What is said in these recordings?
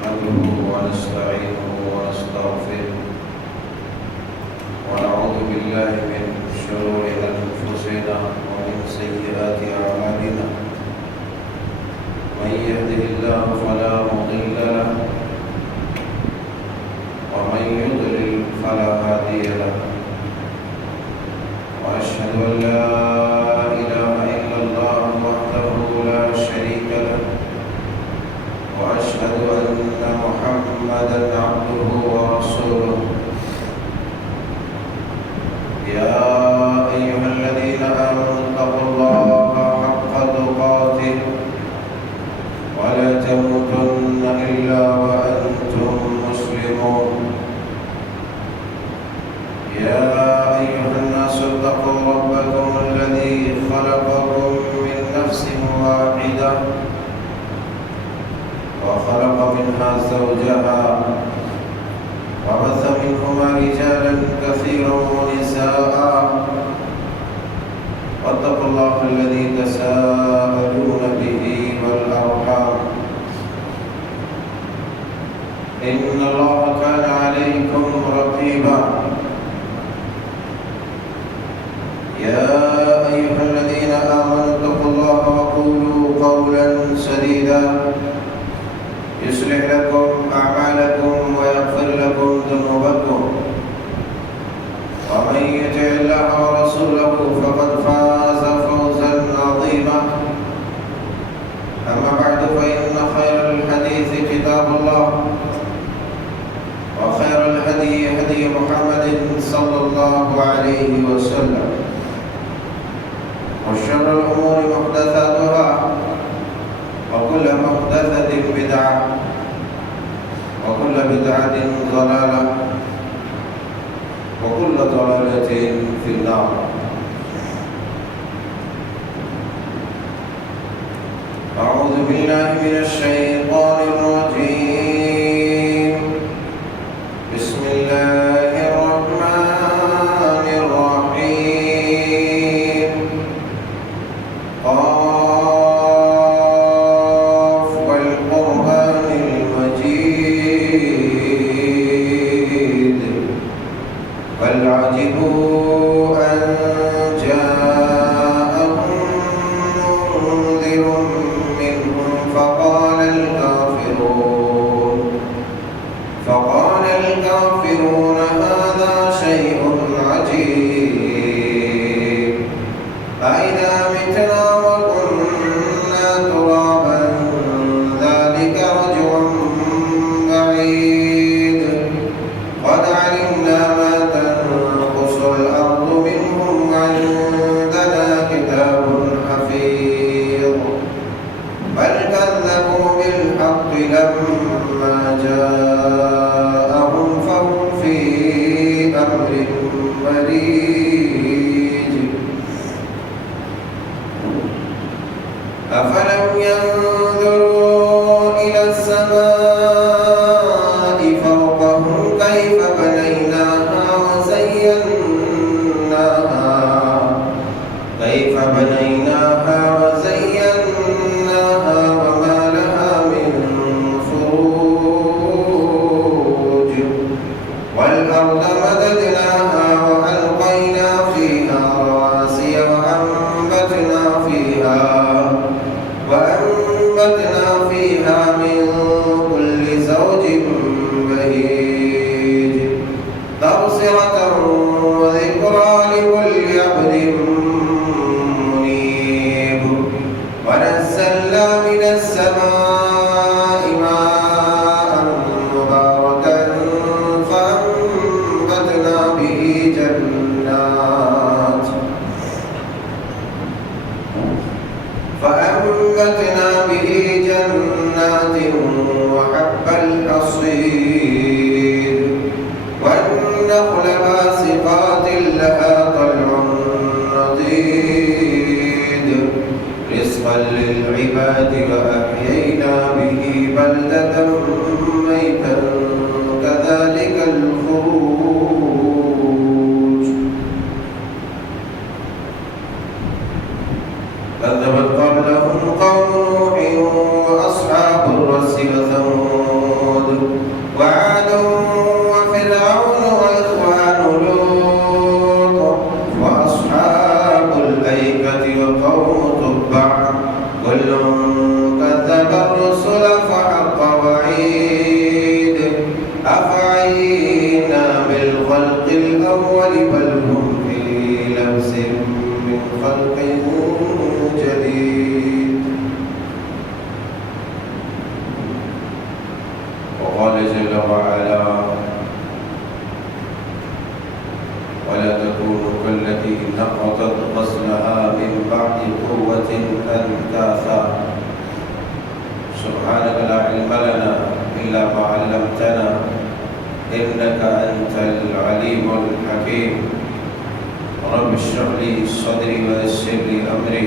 نحمده ونستعينه ونستغفره ونعوذ بالله من شرور أنفسنا ومن سيئات أعمالنا من يهده الله فلا مضل له ومن يضلل فلا هادي له وأشهد أن لا إله إلا الله وحده لا شريك له وأشهد أن محمدًا عبده ورسوله يا أيها الذين آمنوا اتقوا الله حق تقاته ولا تموتن إلا وأنتم مسلمون يا أيها الناس اتقوا ربكم الذي خلقكم من نفس واحدة وخلق منها زوجها وبث منهما رجالا كثيرا ونساء واتقوا الله الذي تساءلون به والأرحام إن الله كان عليكم رقيبا يا أيها الذين آمنوا اتقوا الله وقولوا قولا سديدا يصلح لكم أعمالكم ويغفر لكم ذنوبكم ومن يطع الله ورسوله فقد فاز فوزا عظيما أما بعد فإن خير الحديث كتاب الله وخير الهدي هدي محمد صلى الله عليه وسلم وشر الأمور محدثاتها وكل محدثة بدعة وكل بدعة ضلالة وكل ضلالة في النار أعوذ بالله من الشيطان الرجيم بسم الله الرحمن الرحيم بل عجبوا أن جاءهم منذر منهم فقال الكافرون هذا شيء عجيب أإذا متنا وكنا ترابا ذلك رجع بعيد قد علمنا ما تنقص الأرض منهم عندنا كتاب حفيظ بل كذبوا بالحق لما جاءهم فهم في أمر مريج أفلم ينظروا إلى السماء فوقهم كيف بنيناها وزيناها وما لها من فروج والأرض مددناها وألقينا فيها رواسي وأنبتنا فيها من كل زوج بهيج تبصرة وذكرى لكل عبد منيب ونزلنا من السماء ماء مباركا فأنبتنا به جنات وحب الحصيد والنخل باسقات لها طلع نضيد رزقا للعباد وأحيينا به بلدة ميتا كذلك الخروج كذبت قبلهم قوم نوح وأصحاب وأصحاب الرس وثمود وعاد وفرعون وإخوان لوط وأصحاب الأيكة وقوم تبع كل كذب الرسل فحق وعيد أفعينا بالخلق الأول بل هم في لبس من خلق جديد. وقال جل وعلا ولا تكونوا كالتي نقضت غزلها من بعد قوة أنكاثا سبحانك لا علم لنا إلا ما علمتنا إنك أنت العليم الحكيم. رب اشرح لي صدري ويسر لي أمري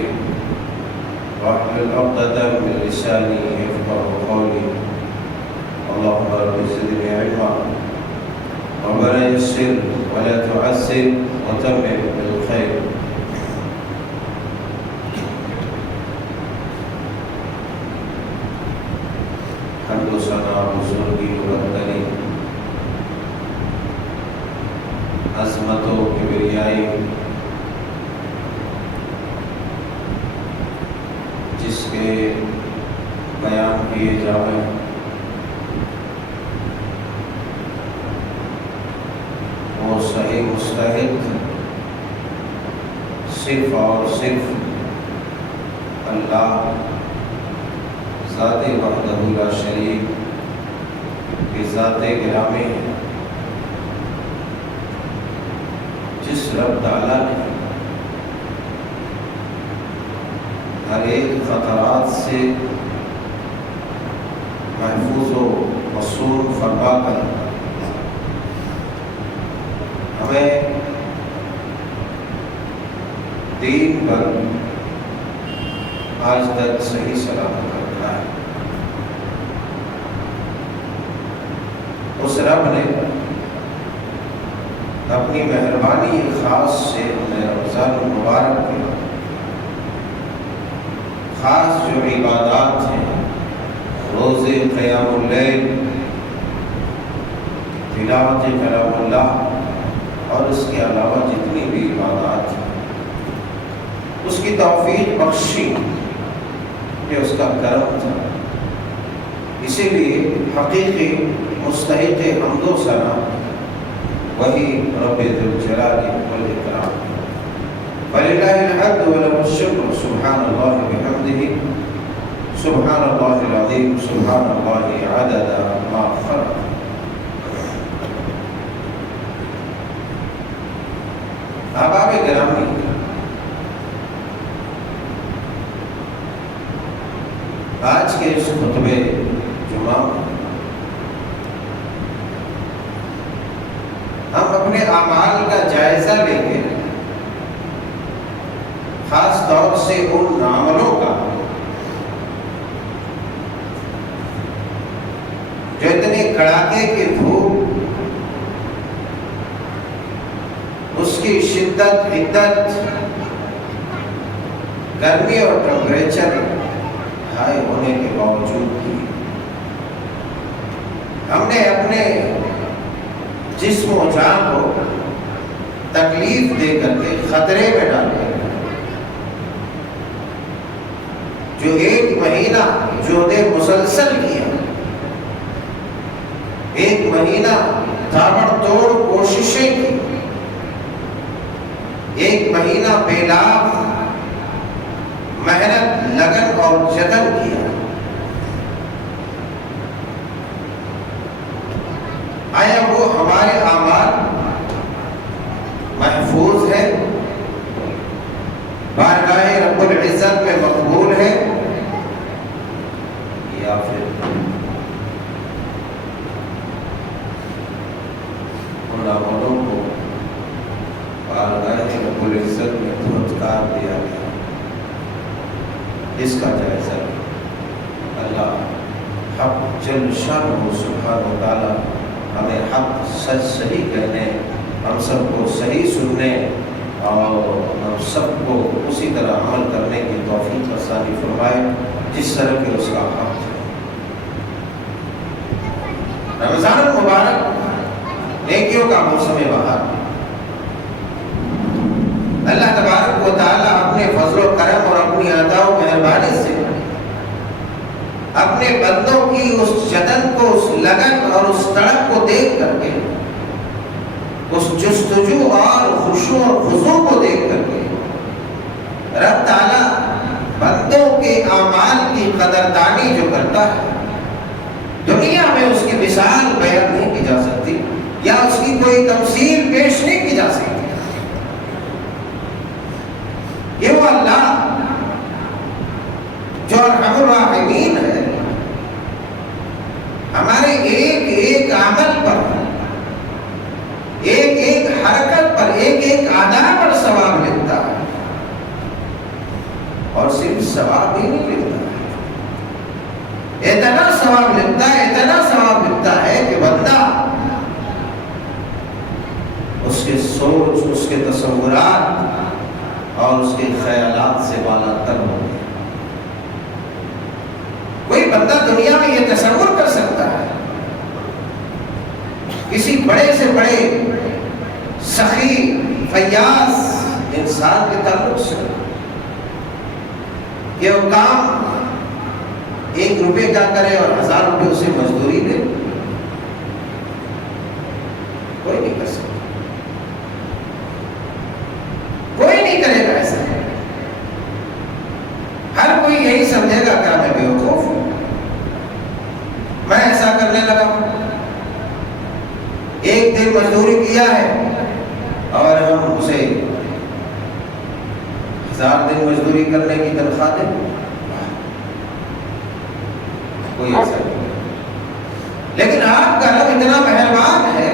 واحلل عقدة من لساني يفقهوا قولي. اللهم رب زدني علما ربنا يسر ولا تعسر وتمم بالخير. حمد و ثنا بزرگی و برتری عظمت و کبریائی جس کے بیان کیے جائیں وہ صحیح مستحق صرف اور صرف اللہ ذات وحدہ لا شریک کی ذات گرامی ہے، جس رب تعالیٰ نے ہر ایک خطرات سے محفوظ و مصون فرما کر ہمیں دین پر آج تک صحیح سلامت رکھنا ہے۔ اس رب نے اپنی مہربانی خاص سے ہمیں رمضان المبارک کے خاص جو عبادات ہیں، روزے، قیام اللیل، تلاوت کلام اللہ اور اس کے علاوہ جتنی بھی عبادات ہیں، اس کی توفیق بخشی کہ اس کا کرم تھا۔ اسی لیے حقیقی مستحق حمد و ثنا وہی رب ذو الجلال والاکرام۔ فللہ الحمد وله الشکر سبحان اللہ بحمدہ سبحان اللہ العظیم سبحان اللہ عدد ما خلق۔ احباب گرامی، آج کے اس خطبے جمعہ ہم اپنے اعمال کا جائزہ لیں گے، خاص طور سے ان عملوں کا جو اتنے کڑاکے کی دھوپ، اس کی شدت، حدت، گرمی اور ٹمپریچر ہائی ہونے کے باوجود بھی ہم نے اپنے جسم و جان کو تکلیف دے کر کے خطرے میں ڈالے، جو ایک مہینہ جہد مسلسل کیا، ایک مہینہ تابڑ توڑ کوششیں کی، ایک مہینہ بے لاگ محنت، لگن اور جتن کیا، آیا وہ ہمارے اعمال محفوظ ہے، بارگاہ رب العزت میں مقبول ہے، یا پھر ان عملوں کو بارگاہ رب العزت میں دھتکار دیا گیا؟ اس کا جائزہ اللہ حق جل شانہ سبحانہ و تعالی ہمیں حق سچ صحیح کہنے، ہم سب کو صحیح سننے اور ہم سب کو اسی طرح عمل کرنے کی توفیق آسانی فرمائے جس طرح کے اس کا حق ہے۔ رمضان المبارک نیکیوں کا موسم بہار، اللہ تبارک و تعالیٰ اپنے فضل و کرم اور اپنی عطا و مہربانی سے اپنے بندوں کی اس جتن کو، اس لگن اور اس تڑپ کو دیکھ کر کے، اس جستجو اور خشوع اور خضوع کو دیکھ کر کے رب تعالیٰ بندوں کے اعمال کی قدردانی جو کرتا ہے، دنیا میں اس کی مثال بیان نہیں کی جا سکتی یا اس کی کوئی تمثیل پیش نہیں کی جا سکتی۔ یہ وہ اللہ جو ارحم الراحمین ہے، ہمارے ایک ایک عمل پر، ایک ایک حرکت پر، ایک ایک ادا پر ثواب لکھتا ہے، اور صرف ثواب ہی نہیں لکھتا ہے، اتنا ثواب لکھتا ہے، اتنا ثواب لکھتا ہے کہ بندہ اس کے سوچ، اس کے تصورات اور اس کے خیالات سے بالا تر ہو گئے۔ کوئی بندہ دنیا میں یہ تصور کر سکتا ہے کسی بڑے سے بڑے سخی فیاض انسان کے تعلق سے کہ وہ کام 1 روپے کا کرے اور 1000 روپے اسے مزدوری دے؟ کوئی نہیں کر سکتا، کوئی نہیں کرے گا ایسا۔ ہر کوئی یہی سمجھے گا کہ میں بیوقوف ہوں، میں ایسا کرنے لگا ہوں، 1 دن مزدوری کیا ہے اور ہم اسے 1000 دن مزدوری کرنے کی تنخواہ دیں، کوئی ایسا نہیں۔ لیکن آپ کا رب اتنا مہربان ہے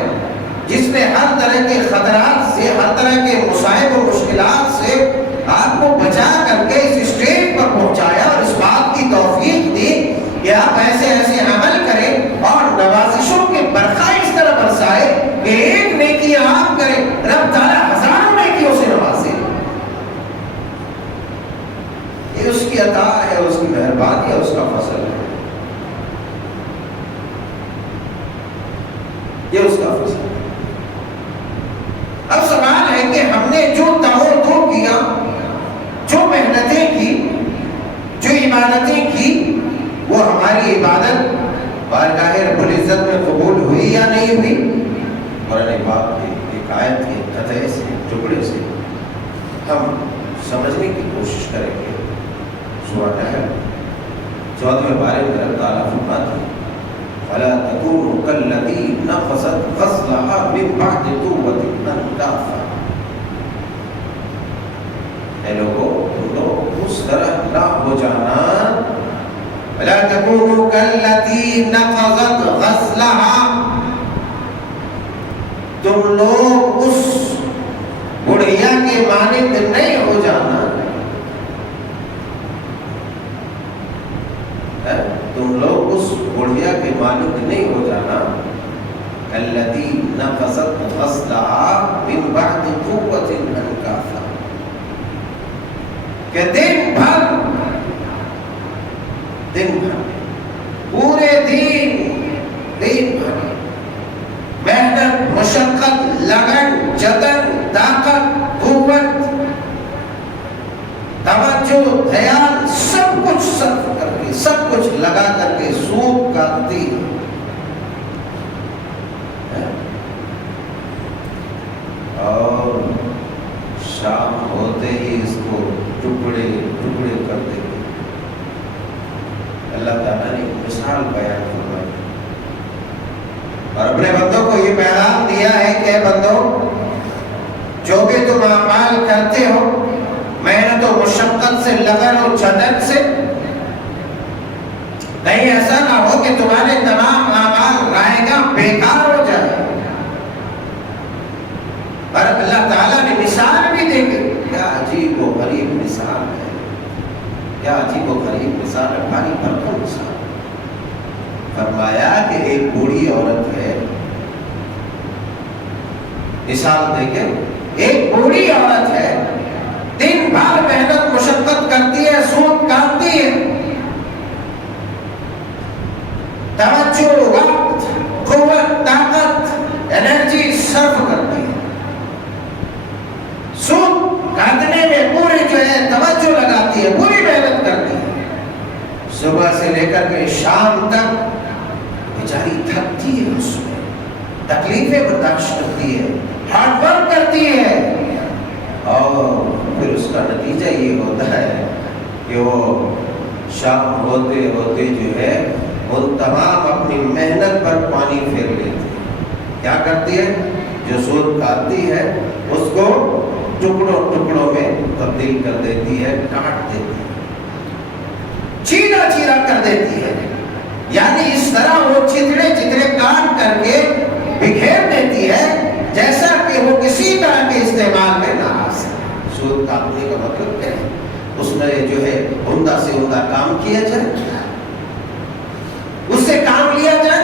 جس نے ہر طرح کے خطرات سے، ہر طرح کے مصائب و مشکلات سے آپ کو بچا کر کے اس اسٹیج پر پہنچایا اور اس بات کی توفیق دی کہ آپ ایسے ایسے عمل کریں اور نوازشوں کے برقع اس طرح برسائے کہ 1 نیکی آپ کریں، رب تعالیٰ ہزاروں نیکیوں سے نوازے۔ یہ اس کی عطا ہے، اس کی مہربانی ہے، اس کا فضل ہے، یہ اس کا فضل ہے۔ اب سوال ہے کہ ہم نے جو تہو کیا، جو محنتیں کی، جو عبادتیں کی، وہ ہماری عبادت بارگاہ رب العزت میں قبول ہوئی یا نہیں ہوئی؟ قرآن پاک کی ایک آیت کے قطعے سے، ٹکڑے سے ہم سمجھنے کی کوشش کریں گے۔ سورہ نحل 14ویں پارے میں اللہ تعالیٰ فرماتے ہیں فَلَا تَكُونُوا كَالَّذِي نَقَضَتْ غَزْلَهَا مِن بَعْدِ قُوَّةٍ أَنْكَاثًا۔ اے لوگوں، تم لوگ اس طرح نہ ہو جانا، فَلَا تَكُونُوا كَالَّذِي نَقَضَتْ غَزْلَهَا، تم لوگ اس بڑھیا کے مانند نہیں ہو جانا، تم لوگ اس بڑھیا کے مانند نہیں ہو جانا، الذی نقضت غزلها من بعد قوة انکاثا، کہ دن بھر پورے دن بھر محنت، مشقت، لگن، جتن، طاقت، قوت، توجہ، دھیان، سب کچھ صرف کر کے، سب کچھ لگا کر کے سوکھ کاٹتی ہے، اور شام ہوتے ہی اس کو ٹکڑے ٹکڑے کر دے گی۔ اللہ تعالیٰ نے مثال بیان فرمائی اور اپنے بندوں کو یہ پیغام دیا ہے کہ اے بندو، جو بھی تم اعمال کرتے ہو محنت و مشقت سے، لگن و جدت سے، کہیں ایسا نہ ہو کہ تمہارے تمام اعمال رائے گاں بیکار ہو جائے۔ اور اللہ تعالیٰ نے مثال بھی دے گی، کیا عجیب و غریب مثال ہے، کیا عجیب و غریب مثال ہے، بھاری بھرپور مثال۔ فرمایا کہ ایک بوڑھی عورت ہے، مثال دے کے، ایک بوڑھی عورت ہے، دن بھر محنت مشقت کرتی ہے، سود کاٹتی ہے، توجہ، وقت، قوت صرف کرتی ہے، سود کاٹنے میں پوری جو ہے توجہ لگاتی ہے، پوری محنت کرتی ہے، صبح سے لے کر کے شام تک بیچاری تھکتی ہے، اس میں تکلیفیں برداشت کرتی ہے، ہارڈ ورک کرتی ہے، اور پھر اس کا نتیجہ یہ ہوتا ہے کہ وہ شام ہوتے ہوتے جو ہے ان تمام اپنی محنت پر پانی پھیر لیتی ہے۔ کیا کرتی ہے؟ جو سود کھاتی ہے اس کو ٹکڑوں ٹکڑوں میں تبدیل کر دیتی ہے، کاٹ دیتی ہے، چیرا چیرا کر دیتی ہے، یعنی اس طرح وہ چترے چترے کاٹ کر کے بکھیر دیتی ہے جیسا کہ وہ کسی طرح کے استعمال میں نہ آ سکے۔ سود کاٹنے کا مطلب کیا ہے؟ اس میں جو ہے عمدہ سے عمدہ کام کیا جائے، اس سے کام لیا جائے،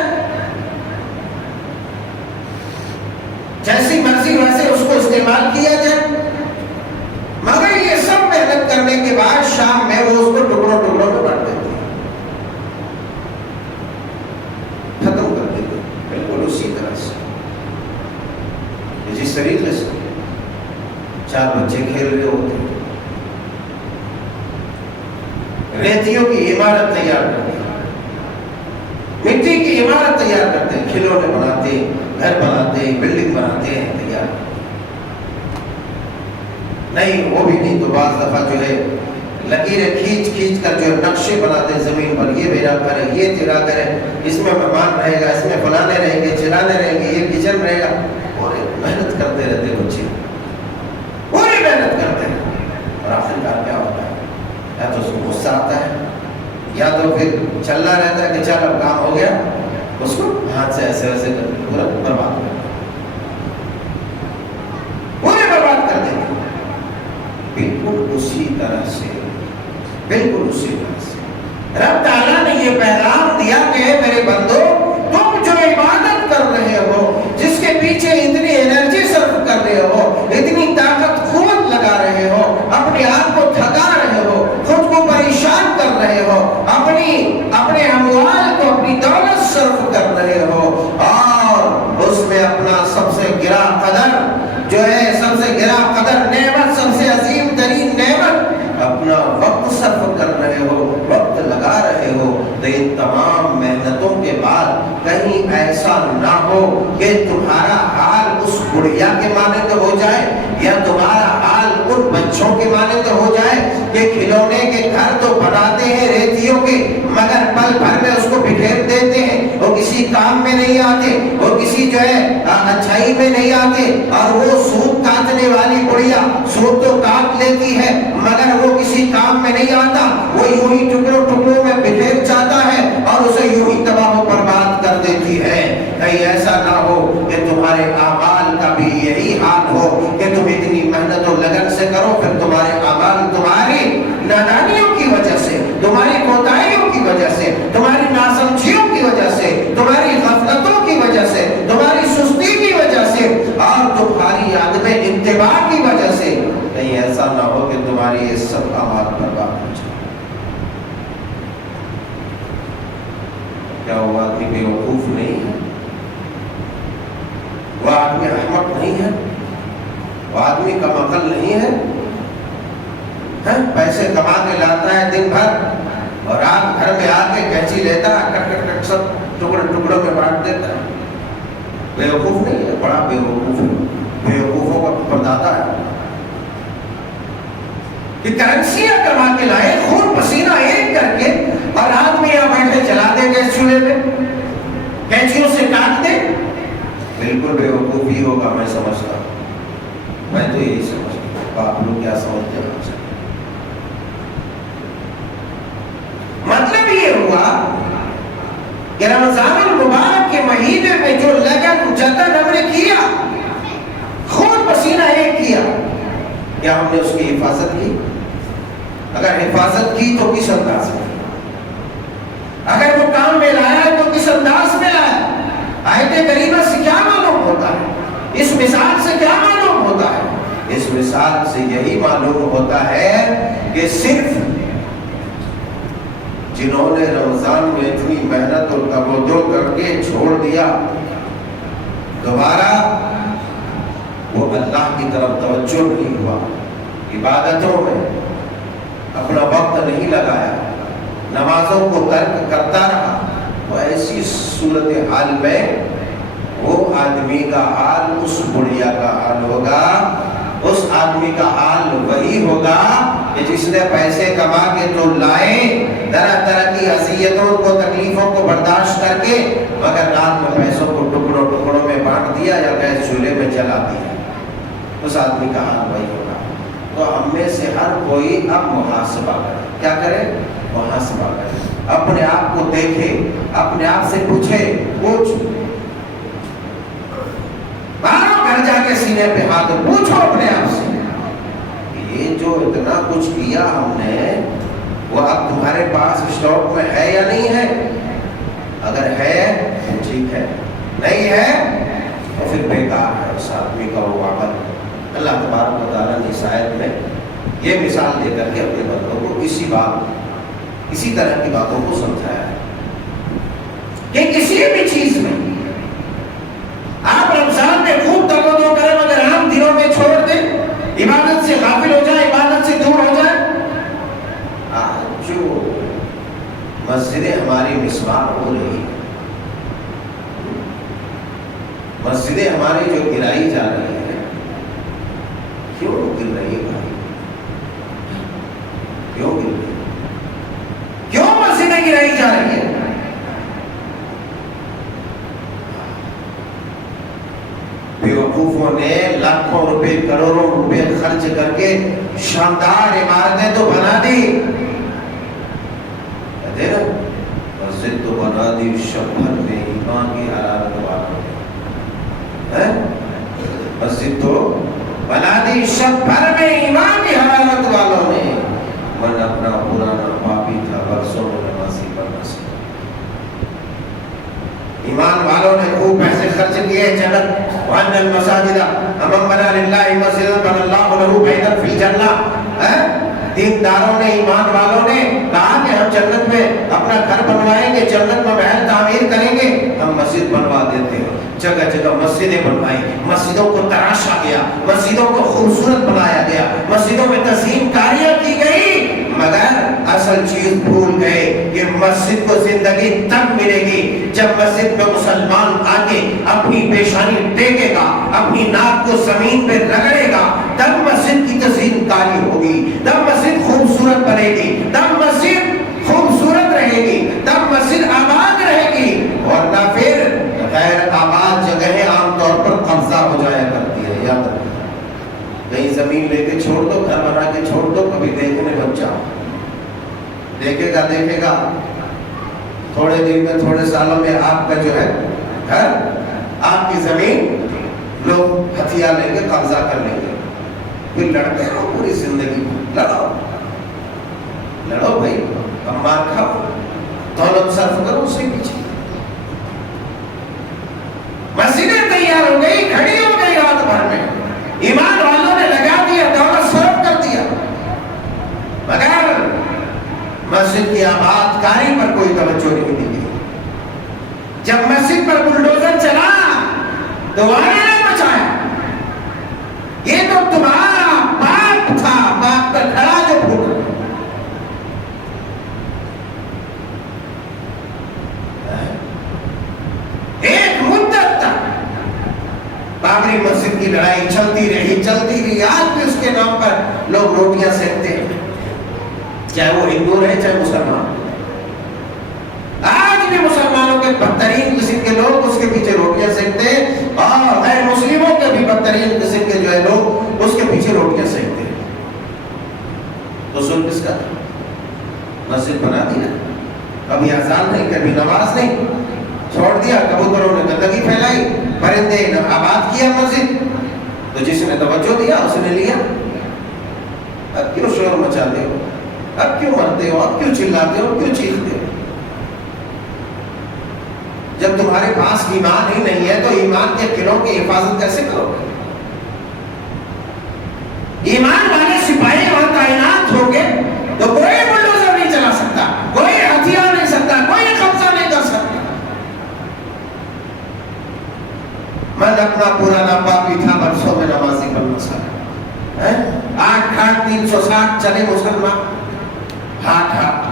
جیسی مرضی ویسے اس کو استعمال کیا جائے، مگر یہ سب محنت کرنے کے بعد شام میں وہ اس کو ٹکڑوں ٹکڑوں میں بانٹ دیتے ہیں، ختم کر دیتے ہیں، بالکل اسی طرح سے جس طریقے سے 4 بچے کھیل رہے ہوتے ہیں، ریتیوں کی عمارت تیار کرتے ہیں، مٹی کی عمارت تیار کرتے ہیں، کھلونے بناتے ہیں، گھر بناتے ہیں، بلڈنگ بناتے ہیں، تیار نہیں، وہ بھی نہیں تو بعض دفعہ جو ہے لکیریں کھینچ کھینچ کر جو نقشے بناتے ہیں زمین پر، یہ میرا گھر ہے، یہ تیرا گھر ہے، اس میں مہمان رہے گا، اس میں فلانے رہیں گے، چلانے رہیں گے، یہ کچن رہے گا، اور محنت کرتے رہتے بچے، پوری محنت کرتے ہیں، اور آخرکار کیا ہوتا ہے؟ یا تو اس کو غصہ آتا ہے، یا تو پھر چلنا رہتا ہے کہ چل اب کام ہو گیا، اس کو ہاتھ سے ایسے ویسے کر کے پورا برباد کر دیں، پورے برباد کر دیں۔ بالکل اسی طرح سے، بالکل اسی طرح سے رب تعالیٰ نے یہ پیغام دیا کہ میرے بندو، تم جو عبادت کر رہے ہو، جس کے پیچھے اتنی انرجی صرف کر رہے ہو، اتنی طاقت قوت لگا رہے ہو، اپنے آپ کو تھکا رہے ہو، خود کو پریشان کر رہے ہو، اپنے اموال کو، اپنی دولت صرف کر رہے ہو، اور اس میں اپنا سب سے گرا قدر جو ہے، سب سے گرا قدر نعمت، سب سے عظیم ترین نعمت، اپنا وقت صرف کر رہے ہو، وقت لگا رہے ہو، تو ان تمام محنتوں کے بعد کہیں ایسا نہ ہو کہ تمہارا حال اس بڑھیا کے مانند ہو جائے، یا تمہارا حال ان بچوں کے مانند ہو جائے کہ کھلونے کے گھر تو بناتے ہیں ریتیوں کے، مگر پل بھر میں اس کو بکھیر دیتے ہیں، وہ کسی کام میں نہیں آتے، وہ کسی جو ہے اچھائی میں نہیں آتے، اور وہ سود کاٹنے والی بڑھیا سود تو کاٹ لیتی ہے مگر وہ کسی کام میں نہیں آتا، وہ یوں ہی ٹکڑوں ٹکڑوں میں بکھیر جاتا ہے اور اسے یوں ہی تباہ و برباد کر دیتی ہے۔ کہیں ایسا نہ ہو کہ تمہارے اعمال کا بھی یہی حال ہو کہ تم اتنی محنت و لگن سے کرو، پھر تمہارے اعمال تمہاری نادانیوں کی وجہ سے، تمہاری کوتاہیوں کی وجہ سے، تمہاری ناسمجھیوں کی وجہ سے، تمہاری غفلتوں کی وجہ سے، تمہاری سستی کی وجہ سے، اور تمہاری عدم اتباع کی وجہ سے کہیں ایسا نہ ہو کہ تمہاری یہ سب اعمال برباد ہو جائے۔ کیا وہ آدمی بے وقوف نہیں ہے؟ وہ آدمی احمق نہیں ہے؟ وہ آدمی کم عقل نہیں ہے؟ پیسے کما کے لاتا ہے دن بھر، اور رات گھر میں آ کے کینچی لیتا ہے، کٹ کٹ کٹ سب ٹکڑے ٹکڑوں میں بانٹ دیتا ہے۔ بے وقوف نہیں ہے، بڑا بے وقوف ہے، بے وقوفوں کا پردادا ہے کہ کرنسیاں کما کے لائے، خون پسینہ ایک کر کے، اور رات میں یہاں بیٹھے جلا دے گیس چولہے پہ، کینچیوں سے کاٹ دے۔ بالکل بے وقوفی ہوگا، میں سمجھتا ہوں، میں تو یہی سمجھتا ہوں، آپ لوگ کیا سمجھتے ہیں؟ مطلب یہ ہوا کہ رمضان المبارک کے مہینے میں جو لگن جتن ہم نے کیا، خون پسینہ ایک کیا، کیا ہم نے اس کی حفاظت کی؟ اگر حفاظت کی تو کس انداز میں؟ اگر وہ کام میں لایا ہے تو کس انداز میں لایا؟ آیت کریمہ سے کیا معلوم ہوتا ہے؟ اس مثال سے کیا معلوم ہوتا ہے؟ اس مثال سے یہی معلوم ہوتا ہے کہ صرف جنہوں نے رمضان میں اتنی محنت اور توجہ کر کے چھوڑ دیا، دوبارہ وہ اللہ کی طرف توجہ نہیں ہوا، عبادتوں میں اپنا وقت نہیں لگایا، نمازوں کو ترک کرتا رہا، تو ایسی صورتحال میں وہ آدمی کا حال اس بڑھیا کا حال ہوگا، اس آدمی کا حال وہی ہوگا کہ جس نے پیسے کما کے تو لائے، طرح طرح کی اذیتوں کو تکلیفوں کو برداشت کر کے، مگر رات میں پیسوں کو ٹکڑوں ٹکڑوں میں بانٹ دیا یا گیس چولہے میں جلا دیا، اس آدمی کا حال وہی ہوگا۔ تو ہم میں سے ہر کوئی اب محاسبہ کرے، کیا کرے؟ محاسبہ کرے، اپنے آپ کو دیکھے، اپنے آپ سے پوچھے، مارو گھر جا کے سینے پہ ہاتھ، پوچھو اپنے آپ سے، یہ جو اتنا کچھ کیا ہم نے وہ اب تمہارے پاس اسٹاک میں ہے یا نہیں ہے؟ اگر ہے تو ٹھیک ہے، نہیں ہے تو پھر بیکار ہے اس آدمی کا وہ عمل۔ اللہ تبارک و تعالیٰ نے اس آیت میں یہ مثال دے کر کے اپنے بندوں کو اسی طرح کی باتوں کو سمجھایا ہے کہ کسی بھی چیز میں آپ رمضان میں خوب توجہ کریں مگر عام دنوں میں چھوڑ دیں، عبادت سے غافل ہو جائیں، عبادت سے دور ہو جائیں۔ آج جو مسجدیں ہماری مسمار ہو رہی ہیں، مسجدیں ہماری جو گرائی جا رہی ہیں، کیوں گر رہی ہے بھائی؟ کیوں گر رہی ہے؟ کیوں مسجدیں گرائی جا رہی ہیں؟ بیوقوفوں نے لاکھوں روپے کروڑوں روپے خرچ کر کے شاندار عمارتیں تو بنا دی، کہتے نا مسجد تو بنا دی شہر میں ایمان کی حرارت والوں نے، مسجد تو بنا دی شہر میں ایمان کی حرارت والوں نے، من اپنا پرانا پاپی تھا برسوں میں نمازی بننا سکتا۔ ایمان والوں نے خوب پیسے خرچ کیے، جنت وَأَنَّ الْمَسَاجِدَ مَن بَنَىٰ لِلَّهِ مَسْجِدًا بَنَى اللَّهُ لَهُ بَيْتًا فِي الْجَنَّةِ۔ دینداروں نے، ایمان والوں نے کہا کہ ہم جنت میں اپنا گھر بنوائیں گے، جنت میں محل تعمیر کریں گے، ہم مسجد بنوا دیتے ہیں۔ جگہ جگہ مسجدیں بنوائی، مسجدوں کو تراشا گیا، مسجدوں کو خوبصورت بنایا گیا، مسجدوں میں تزئین کاریاں کی گئی، مگر اصل چیز بھول گئے کہ مسجد کو زندگی تب ملے گی جب مسجد میں مسلمان آ کے اپنی پیشانی ٹیکے گا، اپنی ناک کو زمین پہ رگڑے گا، تب مسجد کی تزئین کاری ہوگی، تب مسجد خوبصورت بنے گی، تب مسجد خوبصورت رہے گی، تب مسجد آباد رہے گی، ورنہ پھر غیر آباد جگہیں عام طور پر قبضہ ہو جایا کرتی ہے۔ یاد رکھیں، کہیں زمین لے کے چھوڑ دو، گھر بنا کے چھوڑ دو، کبھی دیکھنے بچ جاؤ، دیکھے گا تھوڑے دن میں، تھوڑے سالوں میں آپ کا جو ہے گھر، آپ کی زمین لوگ ہتھیار لیں گے، قبضہ کر لیں گے، پھر لڑتے رہو پوری زندگی، لڑو بھائی، اب مار کھاؤ، دولت صرف کرو اس کے پیچھے۔ مسجدیں تیار ہو گئی، کھڑی ہو گئی رات بھر میں، ایمان والوں نے لگا دیا، دولت صرف کر دیا، مگر مسجد کی آباد کاری پر کوئی توجہ نہیں دی گئی۔ جب مسجد پر بلڈوزر چلا تو وہاں نے بچایا، یہ تو تمہارا باپ تھا، باپ کا کھڑا جو پھوٹ رہا۔ ایک مدت تک بابری مسجد کی لڑائی چلتی رہی، آج بھی اس کے نام پر لوگ روٹیاں سینکتے ہیں، چاہے وہ ہندو رہے چاہے مسلمان، آج بھی مسلمانوں کے بدترین قسم کے لوگ اس کے پیچھے روٹیاں سینکتے ہیں، اور غیر مسلموں کے بھی بدترین قسم کے جو ہے لوگ اس کے پیچھے روٹیاں سینکتے ہیں۔ تو سن کس کا؟ مسجد بنا دیا، کبھی اذان نہیں، کبھی نماز نہیں، چھوڑ دیا، کبوتروں نے گندگی پھیلائی، پرندے نے آباد کیا مسجد، تو جس نے توجہ دیا اس نے لیا۔ اب کیوں شور مچاتے ہو؟ اب کیوں مرتے ہو؟ اب کیوں چلاتے ہو؟ کیوں چیختے ہو؟ جب تمہارے پاس ایمان ہی نہیں ہے تو ایمان کے قلعوں کی حفاظت کیسے کرو گے؟ ایمان والے سپاہی وہاں تعینات ہوں گے تو کوئی بلڈوزر نہیں چلا سکتا، کوئی ہتھیار نہیں سکتا، کوئی قبضہ نہیں کر سکتا۔ من اپنا پورا ناپاکی تھا برسوں میں نمازی بننا سکا. 8,360 چلے مسلمان ہاتھ.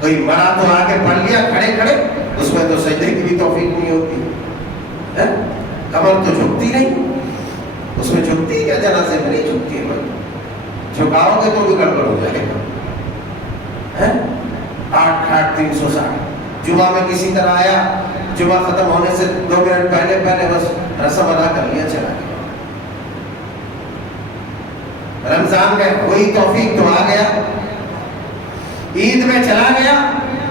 کوئی مرا تو آگے پڑھ لیا کھڑے کھڑے, اس میں تو سجدے کی بھی توفیق نہیں ہوتی, کمر تو جھکتی نہیں, اس میں جھکتی کیا جنازے میں نہیں جھکتی ہے بھائی, جھکاؤ گے تو بھی گڑبڑ ہو جائے گا. 8,360 جمعہ میں کسی طرح آیا, جمعہ ختم ہونے سے 2 منٹ پہلے بس رسم ادا کر لیا, چلا گیا. رمضان میں وہی توفیق تو آ گیا, عید میں چلا گیا,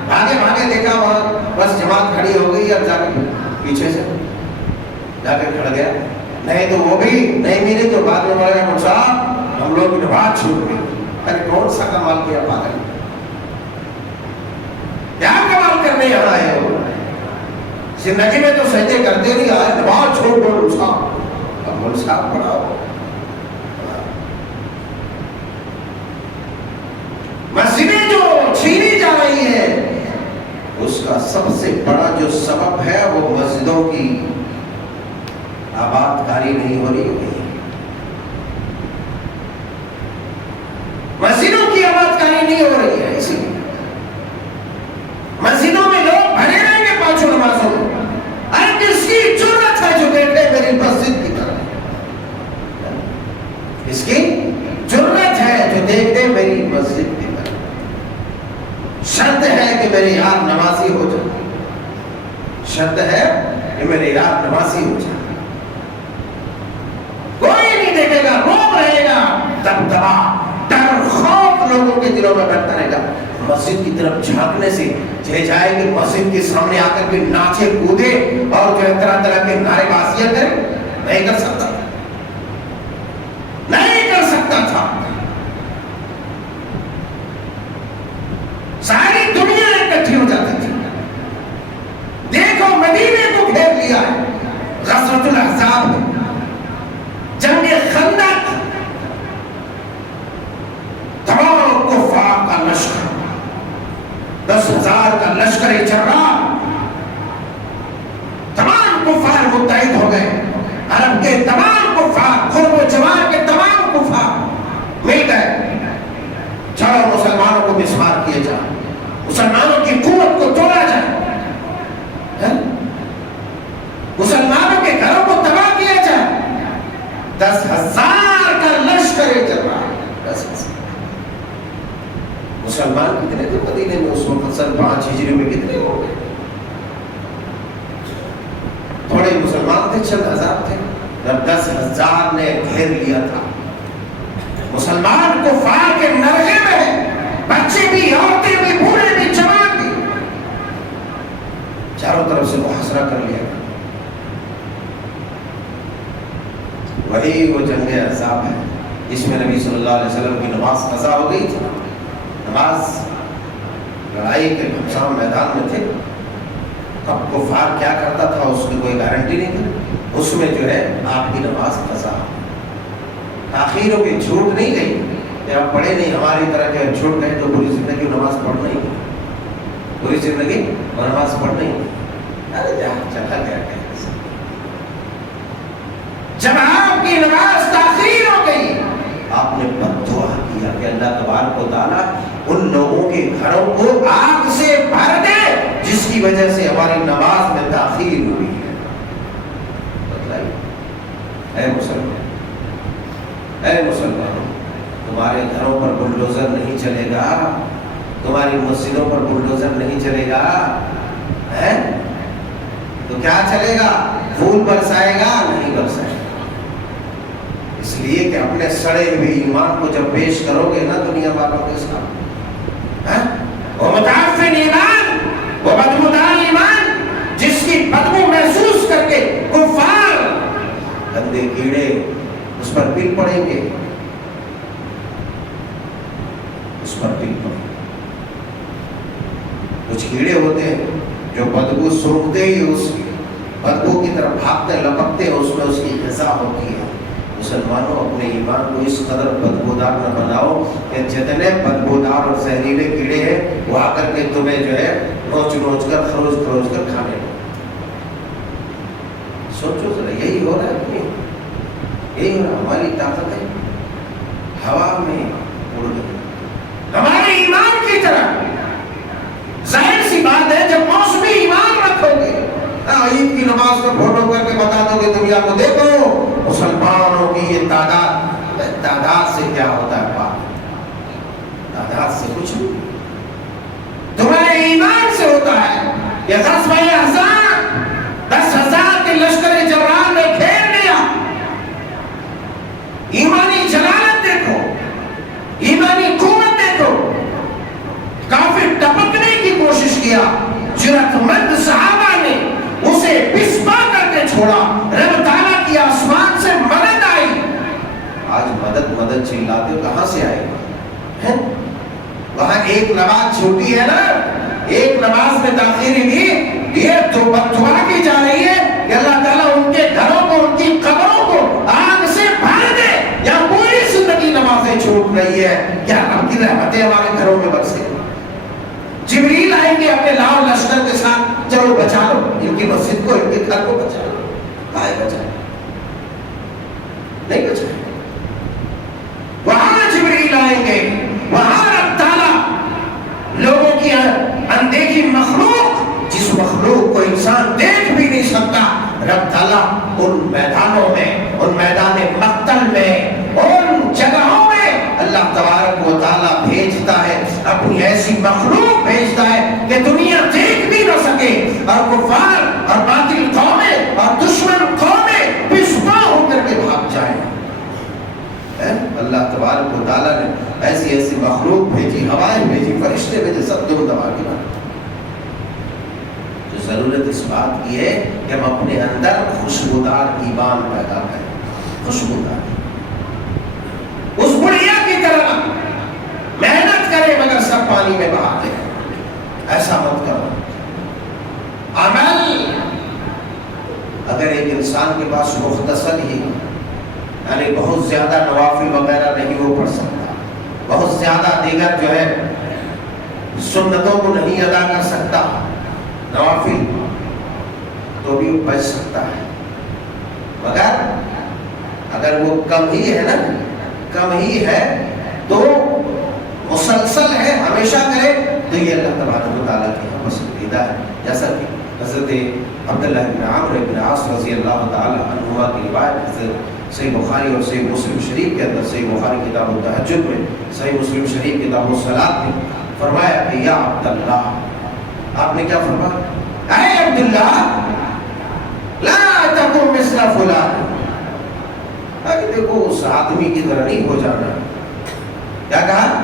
بھاگے بھاگے دیکھا وہاں بس جماعت کھڑی ہو گئی, اور جا کے پیچھے سے جا کے کھڑ گیا. نہیں تو وہ بھی نہیں ملی تو بعد میں بڑا گیا, صاحب ہم لوگ نماز چھوٹ گئی. ارے کون سا کمال کیا پاگل, کیا کمال کرنے یہاں آئے ہو؟ زندگی میں تو سجدے کرتے نہیں آئے, نماز چھوڑ دو صاحب. اب مول صاحب پڑھاؤ. مسجدیں جو چھینی جا رہی ہے اس کا سب سے بڑا جو سبب ہے وہ مسجدوں کی آباد کاری نہیں ہو رہی ہے. مسجدوں کی آباد کاری نہیں ہو رہی ہے, اسی لیے مسجدوں میں لوگ بھرے رہیں گے 5 نمازوں میں. ارے کس کی ضرورت ہے جو دیکھے میری مسجد کی طرح, اس کی ضرورت ہے جو دیکھ دے میری مسجد کی طرح. شرط ہے کہ میرے یار نمازی ہو جائے, شرط ہے کہ میرے یار نمازی ہو جائے. کوئی نہیں دیکھے گا, روب رہے گا, دبدبا ڈر خوف لوگوں کے دلوں میں بڑھتا رہے گا. مسجد کی طرف جھانکنے سے چلے جائے کہ مسجد کے سامنے آ کر کے ناچے کودے اور جو ہے طرح طرح کے نعرے بازیاں کرے. نہیں کر سکتا, نہیں کر سکتا تھا. ساری دنیا اکٹھی ہو جاتی تھی. دیکھو مدینے کو گھیر لیا ہے غزوۃ الاحزاب میں, جنگ خندق, تمام کفار کا لشکر, 10,000 کا لشکر جراح, تمام کفار متحد ہو گئے. عرب کے تمام کفار, قرب و جوار کے تمام کفار مل گئے. چلو مسلمانوں کو مسمار کیے جائے, مسلمانوں کی قوت کو توڑا جائے, مسلمانوں کے گھروں کو تباہ کیا جائے. 10,000 کا لشکر چل رہا ہے. 10,000 مسلمان کتنے تھے مدینے میں اس وقت؟ سن 5 ہجری میں کتنے ہو گئے؟ تھوڑے مسلمان تھے, چند ہزار تھے. جب 10,000 نے گھیر لیا تھا, مسلمان کفار کے نرغے میں بچے بھی, عورتیں بھی, بوڑھے بھی, جوان بھی, چاروں طرف سے محاصرہ کر لیا. وہی وہ جنگ احزاب ہے جس میں نبی صلی اللہ علیہ وسلم کی نماز قضا ہو گئی تھی. نماز لڑائی کے گھمسان میدان میں تھے, اب کفار کیا کرتا تھا اس کی کوئی گارنٹی نہیں تھی. اس میں جو ہے آپ کی نماز قضا, تاخیر ہو کے چھوٹ نہیں گئی کہ آپ پڑھے نہیں. ہماری طرح کہ چھوٹ گئے تو پوری زندگی نماز پڑھنا ہی, پوری زندگی اور نماز پڑھنا ہی. ارے چلا گیا کہ جب آپ کی نماز تاخیر ہو گئی آپ نے بد دعا کیا کہ اللہ تبارک و تعالیٰ ان لوگوں کے گھروں کو آگ سے بھر دے جس کی وجہ سے ہماری نماز میں تاخیر ہوئی ہے. بتلائیے اے مسلمان, اے مسلمانوں, تمہارے گھروں پر بلڈوزر نہیں چلے گا, تمہاری مسجدوں پر بلڈوزر نہیں چلے گا, تو کیا چلے گا؟ پھول برسائے گا؟ نہیں برسائے گا. اس لیے کہ اپنے سڑے ہوئے ایمان کو جب پیش کرو گے نا دنیا والوں کے سامنے, وہ متعفن ایمان, وہ بدبودار ایمان جس کی بدبو محسوس کر کے کفار گندے کیڑے اس پر پل پڑیں گے, اس پر پل پڑیں گے. کچھ کیڑے ہوتے ہیں جو بدبو سونگتے ہی اس بدبو کی طرف بھاگتے لپکتے ہیں, اس میں اس کی غذا ہوتی ہے. مسلمانوں اپنے ایمان کو اس قدر بدبودار نہ بناؤ کہ جتنے بدبودار اور زہریلے کیڑے ہیں وہ آ کر کے تمہیں جو ہے نوچ نوچ کر خروچ کر کھانے. سوچو ذرا، یہی ہو رہا ہے، یہی ہو رہا ہے. ہماری طاقتیں ہوا میں اڑ گئی. ہمارے ایمان کی طرح ظاہر سی بات ہے جب موسمی ایمان رکھو گے، عید کی نماز کو فوٹو کر کے بتا دو گے دنیا کو، دیکھو مسلمانوں کی یہ تعداد سے کیا ہوتا ہے بات، تعداد سے کچھ نہیں، تمہارے ایمان سے ہوتا ہے. یہ غزوہ احزاب 10,000 کے لشکر جبران نے گھیر لیا. ایمانی جلالت دیکھو، ایمانی قوت دیکھو. کافر ٹپکنے کی کوشش کیا، جرأت مند صحابہ نے اسے پسپا کر کے چھوڑا. رب تعالیٰ کی آسمان سے مدد آئی. آج مدد چلاتے ہو، کہاں سے آئے گا؟ وہاں ایک نماز چھوٹی ہے نا، ایک نماز میں تاخیر ہوئی، یہ تو بددعا کی جا رہی ہے کہ اللہ تعالیٰ ان کے گھروں کو، ان کی قبروں کو آگ سے بھر دے. یا پوری زندگی نمازیں چھوٹ رہی ہے، کیا رب کی رحمتیں ہمارے گھروں میں برسے؟ جبریل آئیں گے اپنے لاؤ لشکر کے ساتھ، چلو بچا لو ان کی مسجد کو، ان کے گھر کو بچا لو. کہاں بچائے؟ نہیں بچائے. وہاں جبریل آئیں گے، وہاں رب تعالیٰ لوگوں کی اندیکھی مخلوق، جس مخلوق کو انسان دیکھ بھی نہیں سکتا، رب تعالیٰ ان میدانوں میں، ان میدان مقتل میں، ان جگہوں میں اللہ تبارک و تعالیٰ بھیجتا ہے اپنی ایسی مخلوق بھیجتا ہے کہ دنیا دیکھ بھی نہ سکے، اور کفار اور باطل قومیں اور دشمن قومیں پسپا ہو کر کے بھاگ جائیں. اللہ تبارک و تعالیٰ نے ایسی مخلوق بھیجی، ہوائیں بھیجی، فرشتے بھیجے، سب دم دبا کے مارے. تو ضرورت اس بات کی ہے کہ ہم اپنے اندر خوشبودار ایمان پیدا کریں. خوشبودار اس بڑھیا کی طرح محنت کریں مگر سب پانی میں بہا دیں. ایسا مت کرو. عمل اگر ایک انسان کے پاس مختصر ہی، یعنی بہت زیادہ نوافل وغیرہ نہیں وہ پڑھ سکتا، بہت زیادہ دیگر جو ہے سنتوں کو نہیں ادا کر سکتا، نوافل تو بھی بچ سکتا ہے. مگر اگر وہ کم ہی ہے نا، کم ہی ہے تو مسلسل ہے، ہمیشہ کرے، تو یہ اللہ تبارک و تعالیٰ کی پسندیدہ ہے. جیسا کہ حضرت عبداللہ بن عمرو بن عاص رضی اللہ تعالیٰ عنہما کی روایت حضرت صحیح بخاری اور صحیح مسلم شریف کے اندر، صحیح بخاری کتاب التہجد میں، صحیح مسلم شریف کتاب الصلاۃ میں فرمایا کہ یا عبداللہ، آپ نے کیا فرمایا؟ اے عبداللہ لا تکن مثل فلان، دیکھو اس آدمی کی طرح نہیں ہو جانا. کیا کہا؟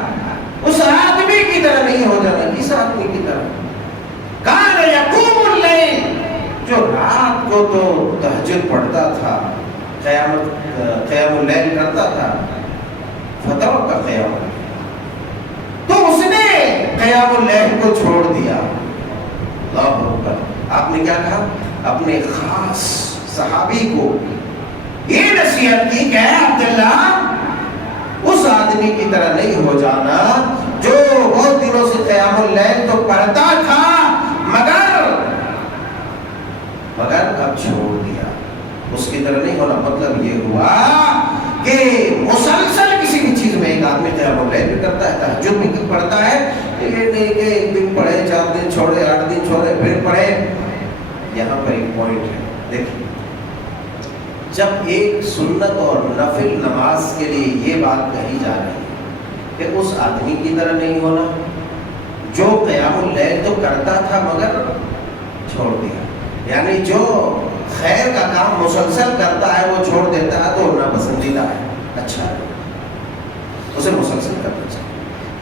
اس آدمی کی طرح نہیں ہو جانا. کس آدمی کی طرح؟ کان یقوم اللیل، جو رات کو تو تہجد پڑھتا تھا، قیام اللیل کرتا تھا، فتح کا قیام، تو اس نے قیام اللیل کو چھوڑ دیا. اللہ اکبر. آپ نے کیا کہا؟ اپنے خاص صحابی کو یہ نصیحت کی کہ اے عبداللہ اس آدمی کی طرح نہیں ہو جانا جو بہت دنوں سے قیام اللیل تو پڑھتا تھا مگر اب چھوڑ دیا. اس کی طرح نہیں ہونا. مطلب یہ ہوا کہ مسلسل کسی بھی چیز میں ایک آدمی قیام اللیل بھی کرتا ہے، تہجد بھی پڑھتا ہے، یہ نہیں کہ ایک دن پڑھے، 4 دن چھوڑے، 8 دن چھوڑے، پھر پڑھے. یہاں پر ایک پوائنٹ ہے، دیکھیں، جب ایک سنت اور نفل نماز کے لیے یہ بات کہی جا رہی ہے کہ اس آدمی کی طرح نہیں ہونا جو قیام اللیل تو کرتا تھا مگر چھوڑ دیا، یعنی جو خیر کا کام مسلسل کرتا ہے وہ چھوڑ دیتا ہے تو ناپسندیدہ ہے، اچھا ہے، اسے مسلسل کرنا چاہیے.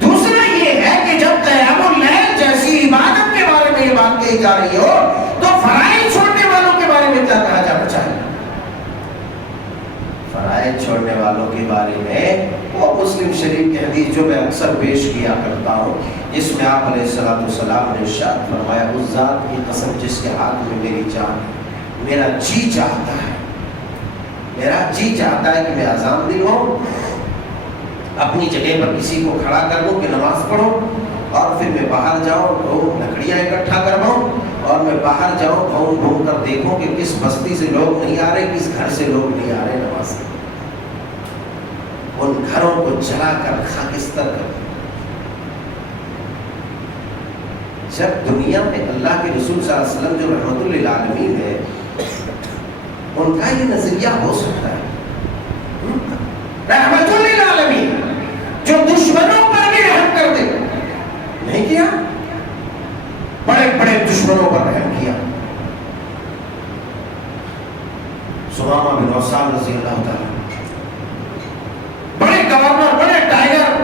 دوسرا یہ ہے کہ جب قیام اللیل جیسی عبادت کے بارے میں یہ بات کہی جا رہی ہو تو فرائض چھوڑنے والوں کے بارے میں کیا کہا جانا چاہیے؟ فرائض چھوڑنے والوں کے بارے میں وہ مسلم شریف کی حدیث جو میں اکثر پیش کیا کرتا ہوں، جس میں آپ علیہ الصلوۃ والسلام نے ارشاد فرمایا، اس ذات کی قسم جس کے ہاتھ میں میری جان ہے، میرا جی چاہتا ہے، میرا جی چاہتا ہے کہ میں اذان دلواؤں، اپنی جگہ پر کسی کو کھڑا کر دوں کہ نماز پڑھو، اور پھر میں باہر جاؤں تو لکڑیاں اکٹھا کرواؤں اور میں باہر جاؤ گھوم گھوم کر دیکھو کہ کس بستی سے لوگ نہیں آ رہے، کس گھر سے لوگ نہیں آ رہے نماز کے، ان گھروں کو جلا کر خاکستر کر دو۔ جب دنیا میں اللہ کے رسول صلی اللہ علیہ وسلم جو رحمت للعالمین ہے، ان کا یہ نظریہ ہو سکتا ہے، رحمت للعالمین جو دشمنوں پر بھی رحم کر دے، نہیں کیا؟ بڑے بڑے دشمنوں پر رحم کیا۔ سمامہ بن عثال رضی اللہ تعالیٰ، بڑے گورنر، بڑے ٹائگر،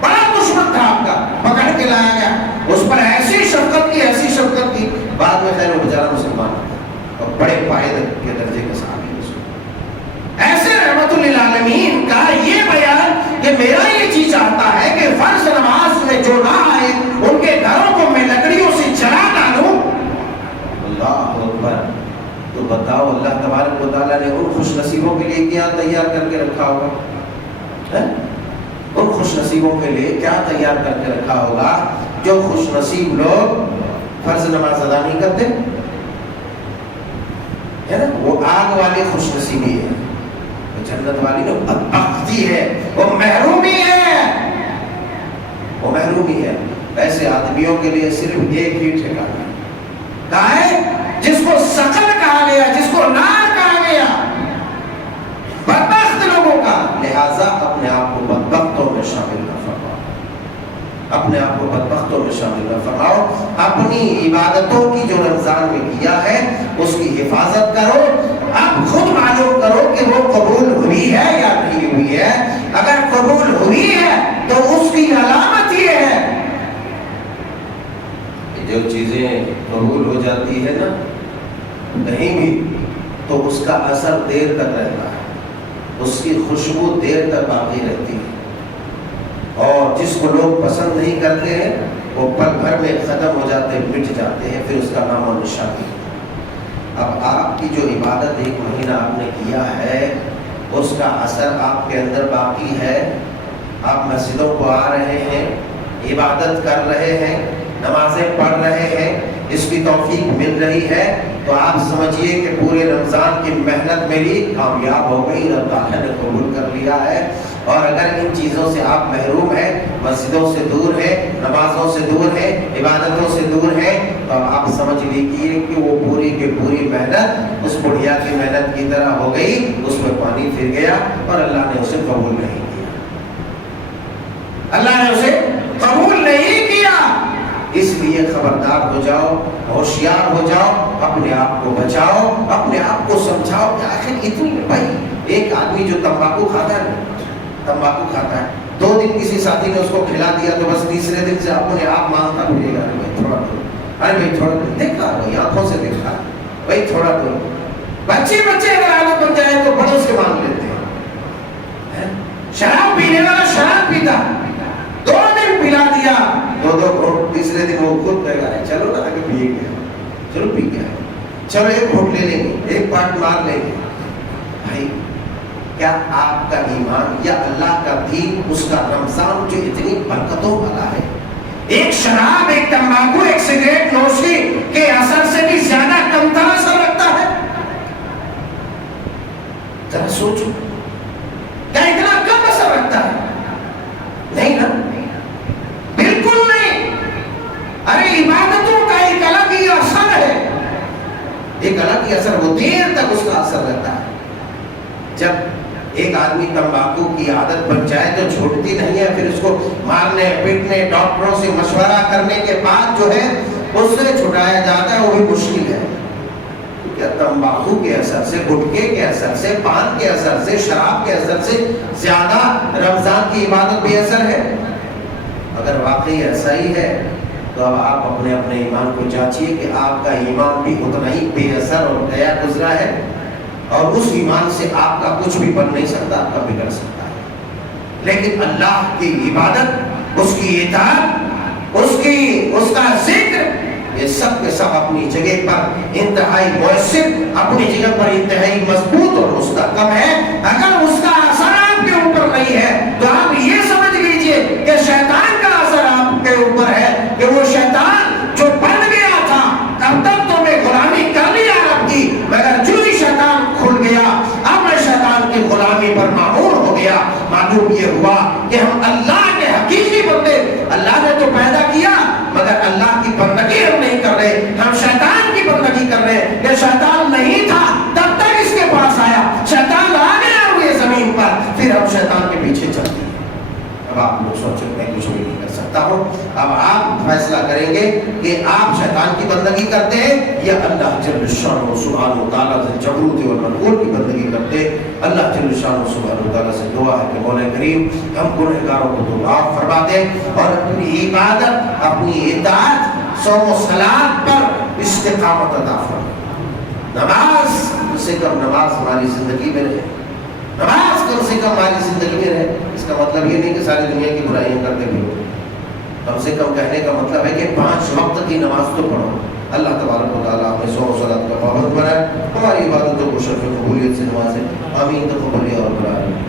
بڑا دشمن تھا آپ کا، پکڑ کے لایا گیا، اس پر ایسی شفقت کی، ایسی شفقت کی، بعد میں خیر وہ بیچارہ مسلمان اور بڑے قائد کے درجے کے صحابی۔ ایسے رحمت للعالمین کا یہ بیان کہ میرا یہ چیز چاہتا ہے کہ فرض نماز میں جو نہ آئے ان کے گھروں کو میں لکڑیوں سے جلا ڈالوں۔ اللہ اکبر! تو بتاؤ اللہ تبارک و تعالیٰ نے ان خوش نصیبوں کے لیے کیا تیار کر کے رکھا ہوگا؟ ان خوش نصیبوں کے لیے کیا تیار کر کے رکھا ہوگا جو خوش نصیب لوگ فرض نماز ادا نہیں کرتے، ہے نا؟ وہ آگ والی خوش نصیبی ہے، جنت والی نا بدبختی ہے، وہ محرومی ہے، وہ محرومی ہے۔ ایسے آدمیوں کے لیے صرف ایک ہی ٹھکانہ کہا ہے، جس کو سقل کہا گیا، جس کو نار کہا گیا، بدبخت لوگوں کا۔ لہذا اپنے آپ کو بدبختوں میں شامل نہ فرماؤ، اپنے آپ کو بدبختوں میں شامل نہ فرماؤ، اپنی عبادتوں کی جو رمضان میں کیا ہے اس کی حفاظت کرو، اب خود معلوم کرو کہ وہ قبول ہوئی ہے یا نہیں ہوئی ہے۔ اگر قبول ہوئی ہے تو اس کی علامت یہ ہے، جو چیزیں قبول ہو جاتی ہے نا کہیں بھی، تو اس کا اثر دیر تک رہتا ہے، اس کی خوشبو دیر تک باقی رہتی ہے، اور جس کو لوگ پسند نہیں کرتے ہیں وہ پل بھر میں ختم ہو جاتے ہیں، مٹ جاتے ہیں، پھر اس کا نام و نشان نہیں۔ اب آپ کی جو عبادت ایک مہینہ آپ نے کیا ہے اس کا اثر آپ کے اندر باقی ہے، آپ مسجدوں کو آ رہے ہیں، عبادت کر رہے ہیں، نمازیں پڑھ رہے ہیں، اس کی توفیق مل رہی ہے، تو آپ سمجھیے کہ پورے رمضان کی محنت میری کامیاب ہو گئی، رب تعالیٰ نے قبول کر لیا ہے۔ اور اگر ان چیزوں سے آپ محروم ہیں، مسجدوں سے دور ہیں، نمازوں سے دور ہیں، عبادتوں سے دور ہیں، تو آپ سمجھ لیجیے کہ وہ پوری کی پوری محنت اس بڑھیا کی محنت کی طرح ہو گئی، اس میں پانی پھر گیا اور اللہ نے اسے قبول نہیں کیا، اللہ نے اسے قبول نہیں کیا۔ اس لیے خبردار ہو جاؤ، ہوشیار ہو جاؤ، اپنے آپ کو بچاؤ، اپنے آپ کو سمجھاؤ کہ آخر اتنی بھائی ایک آدمی جو تمباکو کھاتا ہے، تمباکو کھاتا ہے، 2 دن کسی ساتھی نے اس کو کھلا دیا تو بس تیسرے دن سے اپنے آپ مانگتا پھرے گا، بھائی تھوڑا دو، ارے بھائی تھوڑا دو، دیکھا بھائی آنکھوں سے دیکھا، بھائی تھوڑا دو۔ بچے اگر عادت بن جائے تو بڑوں سے مانگ لیتے ہیں۔ شراب پینے والا شراب پیتا، 2 دن پلا دیا، 2 گھونٹ، تیسرے دن وہ خود کہے گا چلو نا آگے پیے گیا، چلو پی گیا، چلو 1 گھونٹ لے لیں گے، 1 پاٹ مار لیں گے۔ بھائی کیا آپ کا ایمان یا اللہ کا دین، اس کا رمضان جو اتنی برکتوں والا ہے، ایک شراب، ایک تمباکو، ایک سگریٹ نوشی کے اثر سے بھی زیادہ کم تر اثر رکھتا ہے؟ ذرا سوچو، کیا اتنا کم اثر رکھتا ہے؟ نہیں نا، بالکل نہیں۔ ارے عبادتوں کا ایک الگ ہی اثر ہے، ایک الگ ہی اثر، وہ دیر تک اس کا اثر رہتا ہے۔ جب ایک آدمی تمباکو کی عادت بن جائے تو چھوٹتی نہیں ہے، پھر اس کو مارنے پیٹنے، ڈاکٹروں سے مشورہ کرنے کے بعد جو ہے اس سے چھٹایا جاتا ہے، وہ بھی مشکل ہے۔ کیا تمباکو کے اثر سے، گٹکے کے اثر سے، پان کے اثر سے، شراب کے اثر سے زیادہ رمضان کی عبادت بے اثر ہے؟ اگر واقعی ایسا ہی ہے تو اب آپ اپنے ایمان کو جانچیے کہ آپ کا ایمان بھی اتنا ہی بے اثر اور گیا گزرا ہے، اور اس ایمان سے آپ کا کچھ بھی بن نہیں سکتا، آپ کا بگڑ سکتا ہے۔ لیکن اللہ کی عبادت، اس کی اطاعت، اس کا ذکر، یہ سب کے سب اپنی جگہ پر انتہائی مؤثر، اپنی جگہ پر انتہائی مضبوط اور مستحکم ہے۔ اگر اس کا اثر آپ کے اوپر نہیں ہے تو آپ یہ سمجھ لیجئے کہ شیطان کا اثر آپ کے اوپر ہے، کہ وہ شیطان جو بن گیا تھا کب تک تو کریں گے کہ آپ شیطان کی بندگی کرتے ہیں یا اللہ جل شانہ سبحانہ وتعالیٰ سے جبروت والملکوت کی بندگی کرتے ہیں. اللہ جل شانہ سبحانہ وتعالیٰ سے دعا ہے کہ مولا کریم ہم گنہگاروں کو تو معاف فرما دے اور اپنی عبادت اپنی اطاعت صوم و صلاۃ پر استقامت عطا فرما. نماز کم سے کم نماز ہماری زندگی میں رہے, نماز کم سے کم ہماری زندگی میں رہے. اس کا مطلب یہ نہیں کہ ساری دنیا کی برائیاں کرتے بھی ہو, کم سے کم کہنے کا مطلب ہے کہ 5 وقت کی نماز تو پڑھو. اللہ تبارک و تعالیٰ ہمیں صوم و صلاۃ کا پابند بنائے, ہماری عبادتوں کو شرف قبولیت سے نوازے. آمین. تقبل یا رب العالمین.